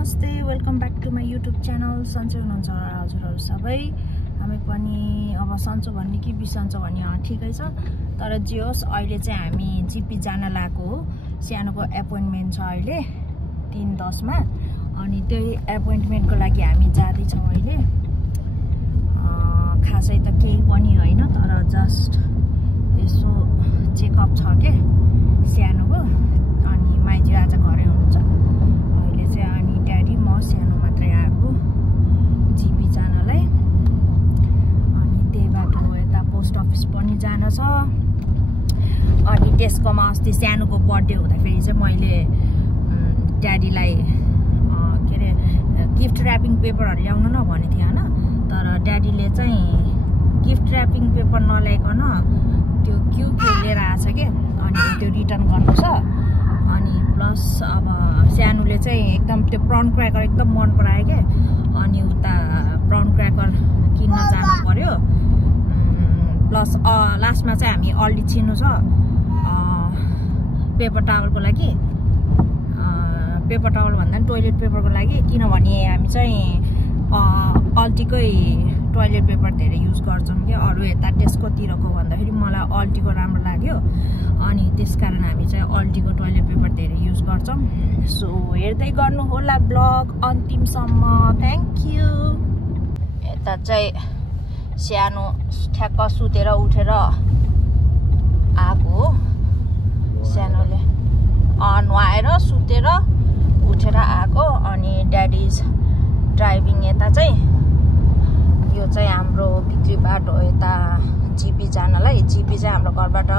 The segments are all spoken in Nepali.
नमस्ते welcome back to my YouTube channel. सन्चै हुनुहुन्छ हजुरहरू सबै। हामी पनि अब सन्चो भन्ने कि बिसन्चो भन्ने ठिकै छ, तर जे होस् अहिले चाहिँ हामी जिपी जान लागेको हो। सानोको एपोइन्टमेन्ट छ अहिले 3:10 मा, अनि त्यही एपोइन्टमेन्टको लागि हामी जाँदैछौँ अहिले। खासै त केही पनि होइन, तर जस्ट यसो चेकअप छ के सानोको। अनि माइजू आज घरै हुनुहुन्छ अहिले चाहिँ, अनि ड्याडी म सानो मात्रै आएको जिपी जानलाई। अनि त्यही बाटो यता पोस्ट अफिस पनि जान छ। अनि त्यसकोमा अस्ति सानोको बर्थडे हुँदाखेरि चाहिँ मैले ड्याडीलाई के अरे गिफ्ट ऱ्यापिङ पेपरहरू ल्याउनु न भनेको थिएँ होइन, तर ड्याडीले चाहिँ गिफ्ट ऱ्यापिङ पेपर नल्याइकन त्यो क्युब लिएर आएछ कि, अनि त्यो रिटर्न गर्नु छ। अनि प्लस अब सानोले चाहिँ एकदम त्यो प्राउन क्र्याकर एकदम मन परायो क्या, अनि उता प्राउन क्र्याकर किन्न जानु पर्यो। प्लस लास्टमा चाहिँ हामी अल्डी छिर्नु छ पेपर टावलको लागि, पेपर टावल भन्दा पनि टोइलेट पेपरको लागि, किनभने हामी चाहिँ अल्टीकै टोइलेट पेपर धेरै युज गर्छौँ कि, अरू यता टेस्कोतिरको भन्दाखेरि मलाई अल्टीको राम्रो लाग्यो, अनि त्यस कारण हामी चाहिँ अल्टीको टोइलेट पेपर धेरै युज गर्छौँ। सो हेर्दै गर्नु होला ब्लग अन्तिमसम्म, थ्याङ्क यू। यता चाहिँ सानो ठ्याक्क सुतेर उठेर आएको हो। सानोले नुहाएर सुतेर उठेर आएको, अनि ड्याडिज ड्राइभिङ। यता चाहिँ यो चाहिँ हाम्रो भित्री बाटो यता जिपी जानलाई। जिपी चाहिँ हाम्रो घरबाट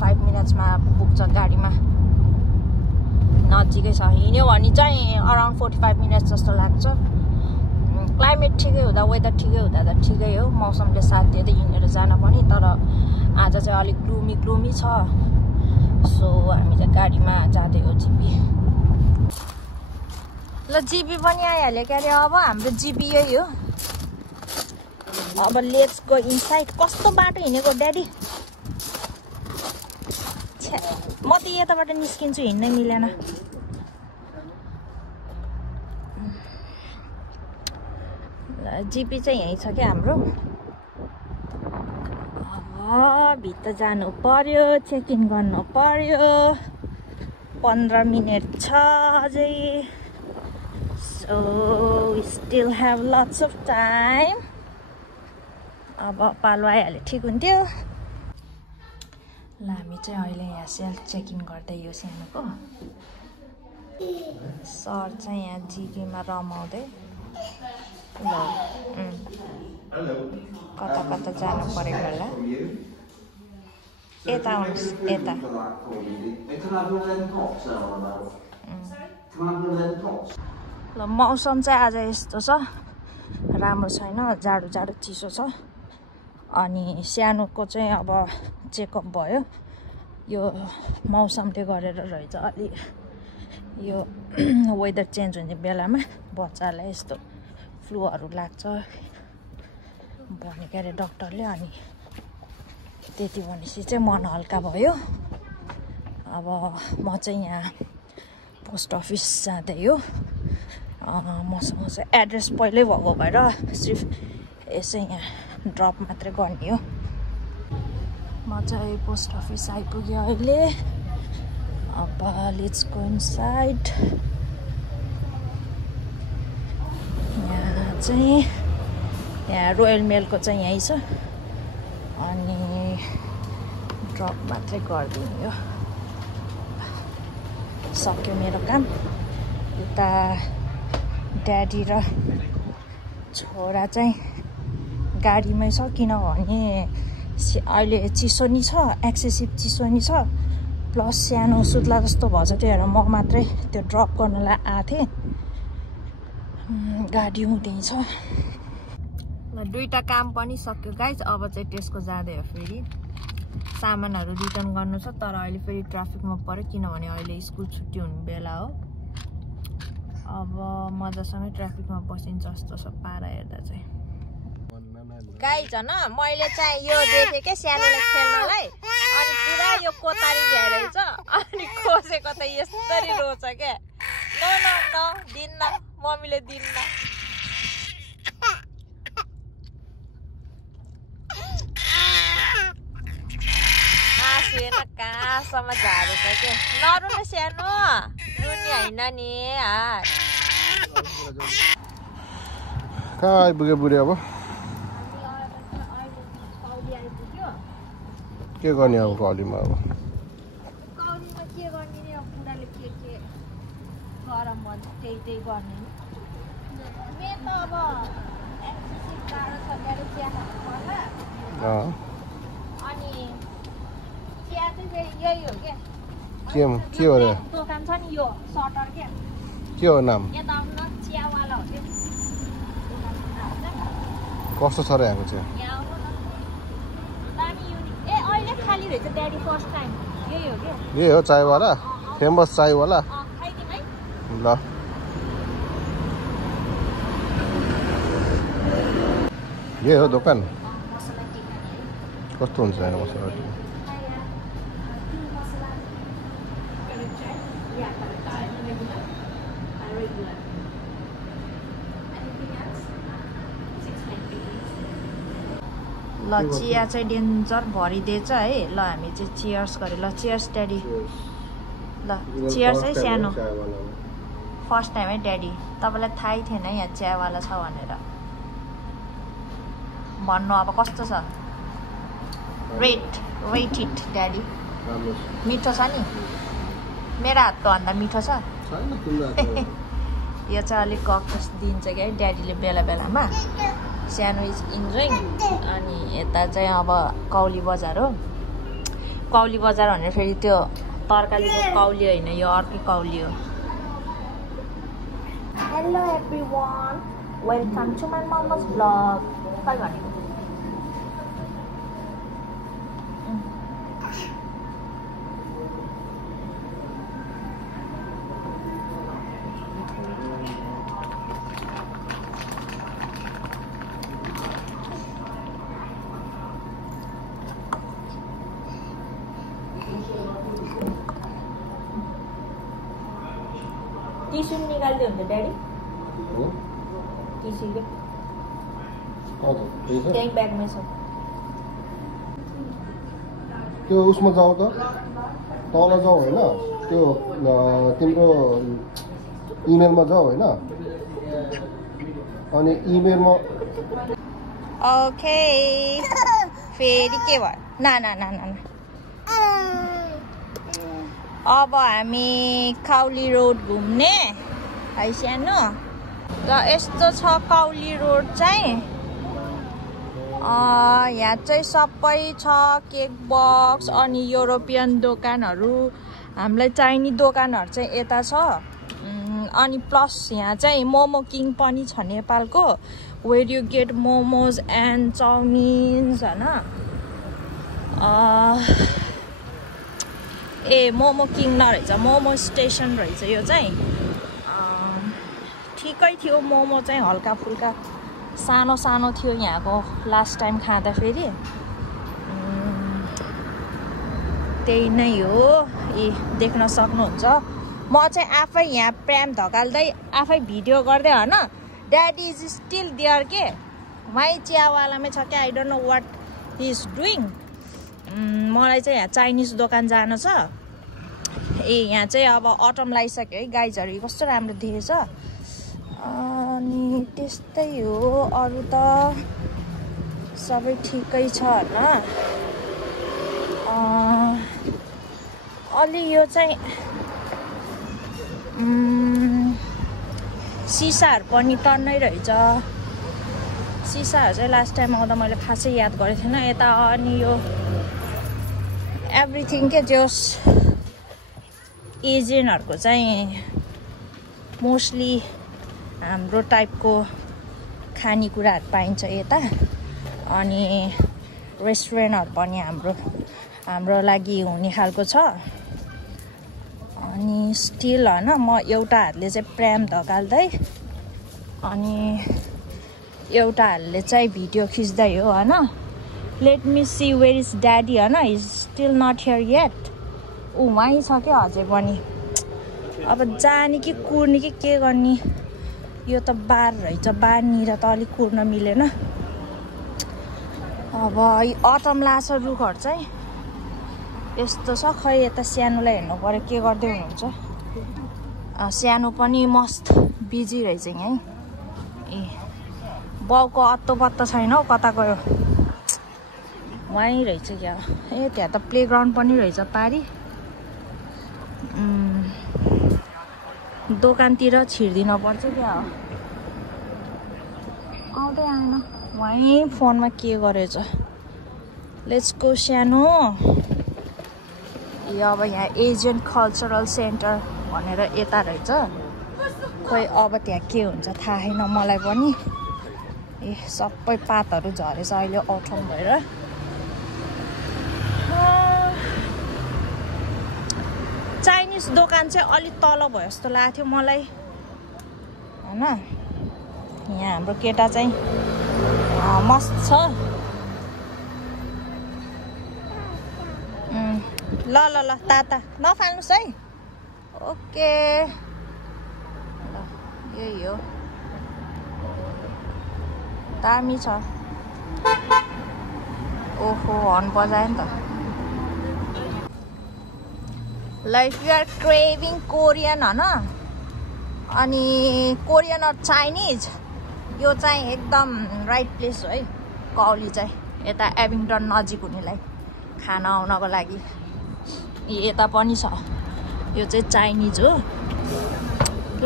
5 मिनट्समा पुग्छ गाडीमा, नजिकै छ। हिँड्यो भने चाहिँ अराउन्ड 45 मिनट्स जस्तो लाग्छ। क्लाइमेट ठिकै हुँदा, वेदर ठिकै हुँदा त ठिकै हो, मौसमले साथ दिँदै हिँडेर जान पनि। तर आज चाहिँ अलिक ग्लुमी छ, सो हामी चाहिँ गाडीमा जाँदै हो जिपी। ल जिपी पनि आइहाल्यो क्या अरे, अब हाम्रो जिपी यही हो। अब लेट्स गो इनसाइड। कस्तो बाटो हिँडेको ड्याडी, म त यताबाट निस्किन्छु, हिँड्नै मिलेन। जिपी चाहिँ यहीँ छ क्या हाम्रो। अब भित्र जानु पर्यो, चेक इन गर्नु पर्यो। 15 मिनट छ अझै, so we still have lots of time. अब पालो आइहाल्यो ठिक हुन्थ्यो। ल हामी चाहिँ अहिले यहाँ सेल्फ चेक इन गर्दै यो सानोको। सर चाहिँ यहाँ जिपीमा रमाउँदै ल कता कता जानु परेको होला। यता आउनुहोस्, यता। ल मौसम चाहिँ आज यस्तो छ, राम्रो छैन, जाडो जाडो चिसो छ। अनि सानोको चाहिँ अब चेकअप भयो, यो मौसमले गरेर रहेछ। अलि यो वेदर चेन्ज हुने बेलामा बच्चालाई यस्तो फ्लूहरू लाग्छ भनेको अरे डक्टरले। अनि त्यति भनेपछि चाहिँ मन हल्का भयो। अब म चाहिँ यहाँ पोस्ट अफिस जाँदै हो। मसँग चाहिँ एड्रेस पहिल्यै भएको भएर सिर्फ यसै यहाँ ड्रप मात्रै गर्ने हो। म चाहिँ पोस्ट अफिस आइपुगेँ अहिले। अब लेट्स गो इनसाइड। यहाँ चाहिँ यहाँ रोयल मेलको चाहिँ यहीँ छ, अनि ड्रप मात्रै गरिदिनु हो। सक्यो मेरो काम। उता ड्याडी र छोरा चाहिँ गाडीमै छ, किनभने अहिले चिसो नि छ, एक्सेसिभ चिसो नि छ। प्लस सानो सुत्ला जस्तो भएछ, त्यही भएर म मात्रै त्यो ड्रप गर्नलाई आएको थिएँ। गाडी हुँदैछ। ल दुईवटा काम पनि सक्यो गाइज। अब चाहिँ त्यसको जाँदै हो, फेरि सामानहरू रिटर्न गर्नु छ। तर अहिले फेरि ट्राफिकमा पऱ्यो, किनभने अहिले स्कुल छुट्टी हुने बेला हो। अब मजासँगै ट्राफिकमा बसिन्छ जस्तो छ पारा हेर्दा चाहिँ। गाइज न मैले चाहिँ यो देखेँ क्या सानोले खेल्नलाई, अनि पुरा यो कोतारी भ्याइरहेछ, अनि खोसेको त यसरी रोछ क्या। न न न दिन्न, मम्मीले दिन्न आँसु कहाँसम्म झारेछ के नरुनु सानो रुनी होइन नि कहाँ आइपुग्यो बुढी अब के गर्ने अब कौलीमा अब कौलीमा के गर्ने नि अब बुढाले के गरम भन्छ त्यही गर्ने मेन त अब एक्सर्साइज टाढो छ गाडी चिया खानु पर्ला अनि चिया चाहिँ फेरि यही हो क्या के हो रे दोकान छ नि यो सटर क्या के हो नाम यता आउनु न चियावाला हो क्या कस्तो छ र यहाँको चाहिँ यहाँ आउनु न दामी युनिक ए अहिले खाली रहेछ ड्याडी फर्स्ट टाइम यही हो क्या यही हो चायवाला फेमस चायवाला खाइदिउँ है ल यही हो दोकान मसला टिका कस्तो हुन्छ यहाँ मसला टिका ल चिया चाहिँ डेन्जर भरिदिएछ है ल हामी चाहिँ चियर्स गरे ल चियर्स ड्याडी ल चियर्स है सानो फर्स्ट टाइम है ड्याडी तपाईँलाई थाहै थिएन यहाँ चियावाला छ भनेर भन्नु अब कस्तो छ रेट इट ड्याडी मिठो छ नि मेरो हातको भन्दा मिठो छ यो चाहिँ अलिक ककस दिन्छ क्या ड्याडीले बेला बेलामा सानो इज इन्जोइङ अनि यता चाहिँ अब कौली बजार हो कौली बजार भनेर फेरि त्यो तरकारीको कौली होइन यो अर्कै कौली हो hello everyone welcome to my mom's blog कल भनेको टिस्यु निकाल्दै हुन्छ ड्याडी टिस्यु त्यही ब्यागमै छ त्यो उसमा जाऊ त तल जाऊ होइन त्यो तिम्रो इमेलमा जाऊ होइन अनि इमेलमा ओके फेरि के भयो ना अब हामी काउली रोड घुम्ने है सानो र यस्तो छ काउली रोड चाहिँ यहाँ चाहिँ सबै छ केक बक्स अनि युरोपियन दोकानहरू हामीलाई चाहिने दोकानहरू चाहिँ यता छ अनि प्लस यहाँ चाहिँ मोमो किङ पनि छ नेपालको where you get momos and chowmeins होइन मोमो किङ नरहेछ मोमो स्टेसन रहेछ यो चाहिँ ठिकै थियो मोमो चाहिँ हल्का फुल्का सानो सानो थियो यहाँको लास्ट टाइम खाँदाखेरि त्यही नै हो देख्न सक्नुहुन्छ म चाहिँ आफै यहाँ प्रेम धकाल्दै आफै भिडियो गर्दै होइन ड्याडी इज स्टिल देयर के वहीँ चियावालामै छ क्या I don't know what he is doing मलाई चाहिँ यहाँ चाइनिज दोकान जानु छ यहाँ चाहिँ अब अटम लगाइसक्यो है गाइजहरू कस्तो राम्रो देखेछ अनि त्यस्तै हो अरू त सबै ठिकै छ होइन अलि यो चाहिँ सिसाहरू पनि टन्नै रहेछ सिसाहरू चाहिँ लास्ट टाइम आउँदा मैले खासै याद गरेको थिएन यता अनि यो एभ्रिथिङ के जोस् एजेन्टहरूको चाहिँ मोस्टली हाम्रो टाइपको खानेकुराहरू पाइन्छ यता अनि रेस्टुरेन्टहरू पनि हाम्रो लागि हुने खालको छ अनि स्टिल होइन म एउटा हातले चाहिँ प्रेम धकाल्दै अनि एउटा हातले चाहिँ भिडियो खिच्दै हो होइन let me see where is daddy होइन is still not here yet वहीँ छ क्या अझै पनि अब जाने कि कुर्ने कि के गर्ने यो त बार रहेछ बारनिर त अलिक कुर्न मिलेन अब अटम लाछ रुखहरू चाहिँ यस्तो छ खै यता सानोलाई हेर्नु पर्यो के गर्दै हुनुहुन्छ सानो पनि मस्त बिजी रहेछ यहीँ ए बाउको अत्तो पत्तो छैन हौ कता गयो वहीँ रहेछ क्या ए त्यहाँ त प्लेग्राउन्ड पनि रहेछ पारी दोकानतिर छिर्दिन पर्छ क्या आउँदै आएन वहीँ फोनमा के गरेछ लेट्स गो सानो यो अब यहाँ एजियन कल्चरल सेन्टर भनेर यता रहेछ खोइ अब त्यहाँ के हुन्छ थाहा छैन मलाई पनि ए सबै पातहरू झरेछ अहिले अठम भएर चाइनिज दोकान चाहिँ अलिक तल भयो जस्तो लाग्थ्यो मलाई हैन यहाँ हाम्रो केटा चाहिँ मस्त छ ल ल ल ताता नफाल्नुस् है ओके ल यही हो दामी छ ओहो हर्न बजायो नि त like you are craving Korean हैन अनि कोरियन अर चाइनिज यो चाहिँ एकदम राइट प्लेस हो है काउली चाहिँ यता एबिङटन नजिक हुनेलाई खाना आउनको लागि यता पनि छ यो चाहिँ चाइनिज हो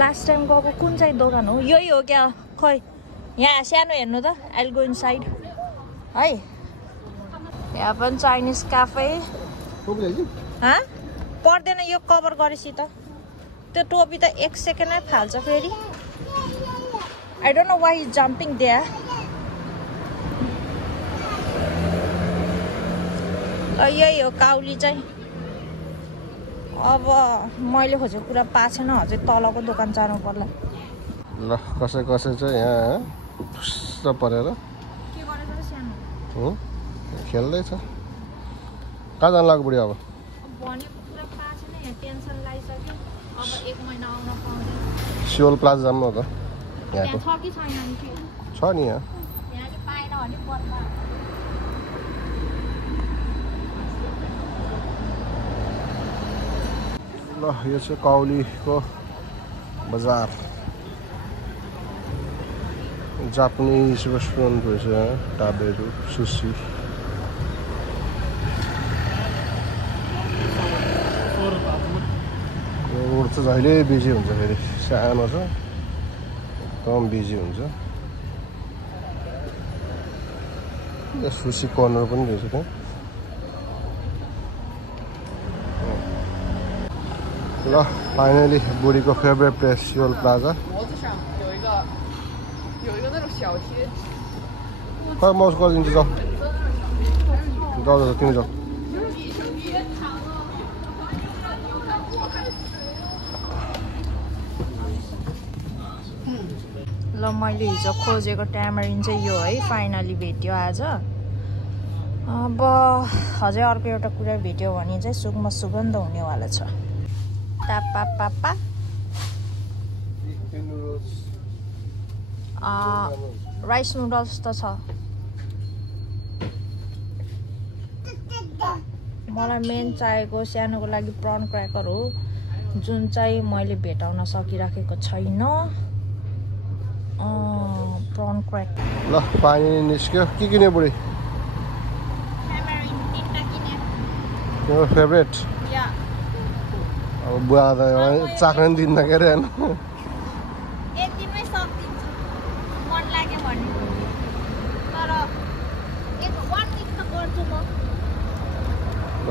लास्ट टाइम गएको कुन चाहिँ दोकान हो यही हो क्या खै यहाँ सानो हेर्नु त आइल गो इन साइड है यहाँ पनि चाइनिज क्याफे पर्दैन यो कभर गरेपछि त त्यो टोपी त 1 सेकेन्डमै फाल्छ फेरि I don't know why is jumping there यही हो काउली चाहिँ अब मैले खोजेको कुरा पाएको छैन अझै तलको दोकान जानु पर्ला ल कसै कसै चाहिँ यहाँ पुस्स परेर के गरेको सानो खेल्दैछ कहाँ जानु लाग्यो बुढी अब भनेको कुरा पाएको छैन यहाँ टेन्सन लागिसक्यो अब 1 महिना आउन पाउँदैन सियोल प्लाजा जानु न त यहाँको छ कि छैन छ नि यहाँ यहाँले पाएन भने पर्दा ल यो चाहिँ काउलीको बजार जापानिज रेस्टुरेन्ट रहेछ ढाबेहरू सुसी रोड चाहिँ जहिले बिजी हुन्छ फेरि सानो छ एकदम बिजी हुन्छ सुसी कर्नर पनि रहेछ त्यहाँ ल फाइनली बुढीको फेभरेट प्लेस सियोल प्लाजा खै मौज गरिदिन्छु जाऊ जाऊ जाऊ तिमी जाऊ ल मैले हिजो खोजेको ट्यामरिन चाहिँ यो है फाइनली भेट्यो आज अब अझै अर्को एउटा कुरा भेट्यो भने चाहिँ सुगम सुगन्ध हुनेवाला छ तापा पापा राइस नुडल्स त छ मलाई मेन चाहिएको सानोको लागि प्रन क्र्याकर हो जुन चाहिँ मैले भेटाउन सकिराखेको छैन प्रन क्र्याकर ल पानी निस्क्यो के किन्यो बुढी तिम्रो फेभरेट अब बुवा त चाख्न नि दिन्न के अरे होइन एकदिनमै सकिदिन्छु मन लाग्यो भने तर 1 विक त गर्छु म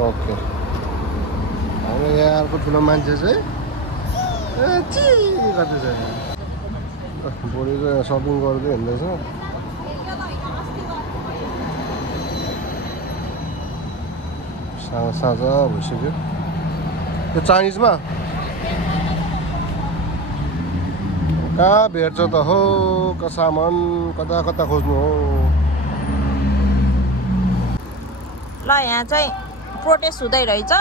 ओके हाम्रो यहाँको ठुलो मान्छे चाहिँ गर्दैछ बुढीको सपिङ गर्दै हिँड्दैछ साँझ भइसक्यो यो चाइनिजमा कहाँ भेट्छ त हो सामान कता कता खोज्नु हो ल यहाँ चाहिँ प्रोटेस्ट हुँदै रहेछ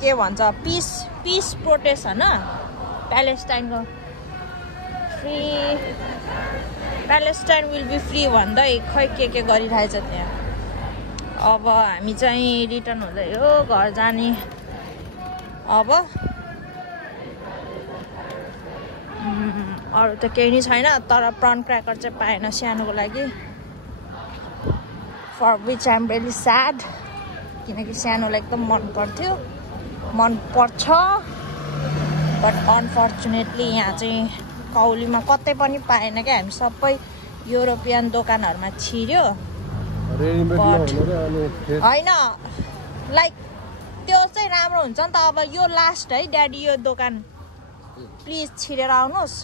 के भन्छ पिस प्रोटेस्ट हैन प्यालेस्टाइनको free Palestine will be free भन्दै खै के गरिरहेछ त्यहाँ। अब हामी चाहिँ रिटर्न हुँदै हो घर जाने। अब अरू त केही नै छैन, तर प्रन क्र्याकर चाहिँ पाएन सानोको लागि, for which I am really sad, किनकि सानोलाई एकदम मन पर्छ। बट अनफर्चुनेटली यहाँ चाहिँ कौलीमा कतै पनि पाएन क्या, हामी सबै युरोपियन दोकानहरूमा छिर्यो। होइन लाइक त्यो चाहिँ राम्रो हुन्छ नि त। अब यो लास्ट है ड्याडी, यो दोकान प्लिज छिरेर आउनुहोस्,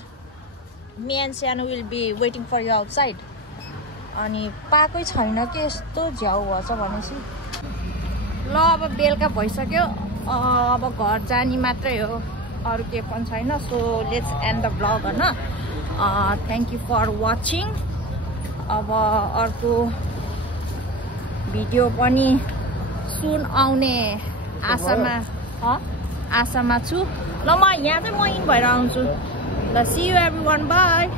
मी एन्ड सानो will be waiting for you outside. अनि पाएकै छैन कि यस्तो झ्याउ भएछ भनेपछि। ल अब बेलुका भइसक्यो, अब घर जाने मात्रै हो, अरू केही पनि छैन। So let's end the vlog होइन। Thank you for watching. अब अर्को भिडियो पनि सुन आउने आशामा छु। ल म यहाँ चाहिँ म इन भएर आउँछु। ल सी यु एभ्रीवन, बाई।